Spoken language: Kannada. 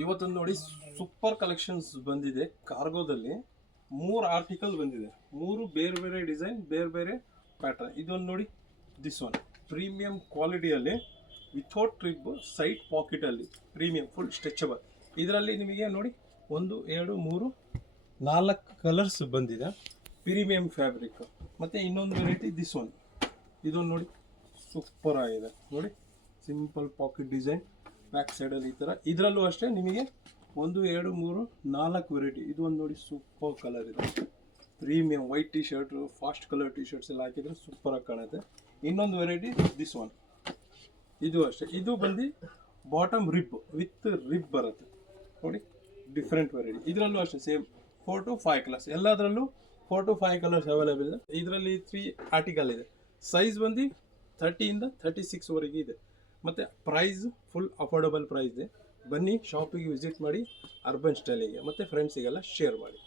ಇವತ್ತೊಂದು ನೋಡಿ ಸೂಪರ್ ಕಲೆಕ್ಷನ್ಸ್ ಬಂದಿದೆ. ಕಾರ್ಗೋದಲ್ಲಿ 3 ಆರ್ಟಿಕಲ್ ಬಂದಿದೆ. 3 ಬೇರೆ ಬೇರೆ ಡಿಸೈನ್, ಬೇರೆ ಬೇರೆ ಪ್ಯಾಟರ್ನ್. ಇದೊಂದು ನೋಡಿ, ದಿಸ್ ಒನ್ ಪ್ರೀಮಿಯಂ ಕ್ವಾಲಿಟಿಯಲ್ಲಿ ವಿಥೌಟ್ ಟ್ರಿಪ್ ಸೈಡ್ ಪಾಕೆಟಲ್ಲಿ ಪ್ರೀಮಿಯಂ ಫುಲ್ ಸ್ಟ್ರೆಚಬಲ್. ಇದರಲ್ಲಿ ನಿಮಗೆ ನೋಡಿ 1 2 3 4 ಕಲರ್ಸ್ ಬಂದಿದೆ. Premium fabric. ಮತ್ತು ಇನ್ನೊಂದು ವೆರೈಟಿ ದಿಸ್ ಒನ್, ಇದೊಂದು ನೋಡಿ ಸೂಪರ್ ಆಗಿದೆ ನೋಡಿ, ಸಿಂಪಲ್ ಪಾಕೆಟ್ ಡಿಸೈನ್ ಬ್ಯಾಕ್ ಸೈಡಲ್ಲಿ ಈ ಥರ. ಇದರಲ್ಲೂ ಅಷ್ಟೇ ನಿಮಗೆ 1 2 3 4 ವೆರೈಟಿ. ಇದು ಒಂದು ನೋಡಿ ಸೂಪರ್ ಕಲರ್ ಇದೆ, premium white T shirt, fast colour T shirts ಎಲ್ಲ ಹಾಕಿದರೆ ಸೂಪರಾಗಿ ಕಾಣುತ್ತೆ. ಇನ್ನೊಂದು ವೆರೈಟಿ ದಿಸ್ ಒನ್, ಇದು ಅಷ್ಟೇ. ಇದು ಬಂದು ಬಾಟಮ್ ರಿಬ್ ವಿತ್ ರಿಬ್ ಬರುತ್ತೆ ನೋಡಿ, ಡಿಫ್ರೆಂಟ್ ವೆರೈಟಿ. ಇದರಲ್ಲೂ ಅಷ್ಟೇ ಸೇಮ್ 4 to 5 ಕಲರ್ಸ್. ಎಲ್ಲದರಲ್ಲೂ 4 to 5 ಕಲರ್ಸ್ ಅವೈಲೇಬಲ್ ಇದೆ. ಇದರಲ್ಲಿ 3 ಆರ್ಟಿಕಲ್ ಇದೆ. ಸೈಜ್ ಬಂದು 30 ಇಂದ 36ವರೆಗೆ ಇದೆ. ಮತ್ತು ಪ್ರೈಸ್ ಫುಲ್ ಅಫೋರ್ಡಬಲ್ ಪ್ರೈಸ್ ಇದೆ. ಬನ್ನಿ ಶಾಪಿಗೆ ವಿಸಿಟ್ ಮಾಡಿ, ಅರ್ಬನ್ ಸ್ಟೈಲಿಗೆ, ಮತ್ತು ಫ್ರೆಂಡ್ಸಿಗೆಲ್ಲ ಶೇರ್ ಮಾಡಿ.